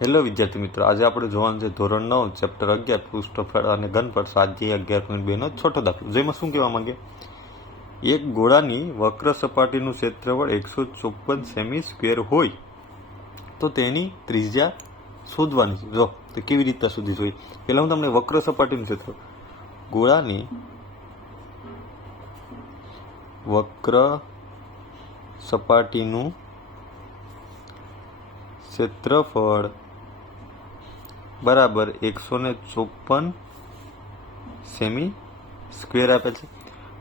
Hello વિદ્યાર્થી મિત્રો, આજે આપણે જોવાનું છે ધોરણ 9 ચેપ્ટર 11 પૃષ્ઠફળ અને ઘનફળ સ્વાધ્યાય 11.2 નો છોટો દાખલો, જેમાં શું કહેવા માંગે, એક ગોળાની વક્ર સપાટીનું ક્ષેત્રફળ 154 સેમી સ્ક્વેર હોય તો તેની ત્રિજ્યા શોધવાની છે. જો તો કેવી રીતે શોધી જોઈએ, પહેલા હું તમને વક્ર સપાટીનું ક્ષેત્રફળ, ગોળાની વક્ર સપાટીનું ક્ષેત્રફળ બરાબર 154 સેમી સ્ક્વેર આપેલ છે.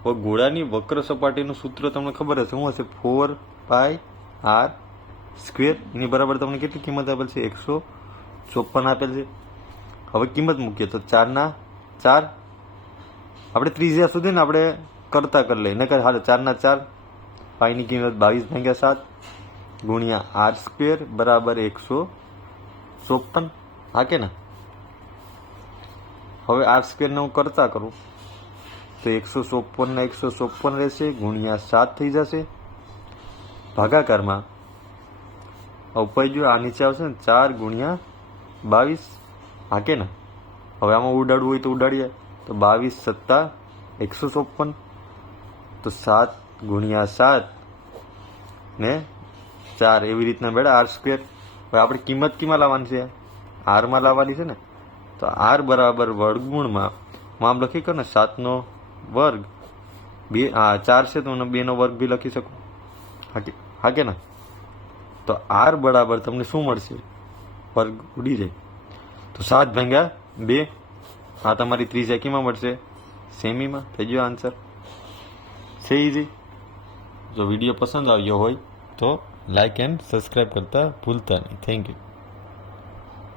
હવે ગોળાની વક્ર સપાટીનું સૂત્ર તમને ખબર હશે, શું હશે? 4πr square. એની બરાબર તમને કેટલી કિંમત આપેલ છે? 154 આપેલ છે. હવે કિંમત મૂકીએ તો 4 આપણે ત્રિજ્યા સુધી ને આપણે કરતા કરી લઈએ, નકર હાલો 4 પાઈની કિંમત 22/7 ગુણ્યા આર સ્ક્વેર બરાબર 154. હા કે ના? હવે આર સ્ક્વેર ને હું કરતા કરું તો 154 ને 154 રહેશે, ગુણ્યા 7 થઈ જશે, ભાગાકારમાં ઉપાય જો આ નીચે આવશે ને 4 ગુણ્યા 22. હા કે ના? હવે આમાં ઉડાડવું હોય તો ઉડાડીએ તો 22 સત્તા 154, તો 7 ગુણ્યા 7 ને 4 એવી રીતના બેડા આર સ્ક્વેર. હવે આપણે કિંમત કીમાં લાવવાની છે? આરમાં લાવવાની છે ને. તો આર બરાબર વર્ગમૂળમાં આમ લખી કરો ને 7 નો વર્ગ 2, 4 છે તો 2 નો વર્ગ બી લખી શકું. હા કે ના? તો આર બરાબર તમને શું મળશે? વર્ગ ઉડી જાય તો 7/2. આ તમારી ત્રિજ્યા કીમાં મળશે? સેમીમાં. થઈ ગયો આન્સર. છે ઈઝી. જો વિડીયો પસંદ આવ્યો હોય તો લાઈક એન્ડ સબસ્ક્રાઈબ કરતા ભૂલતા નહીં. Thank you.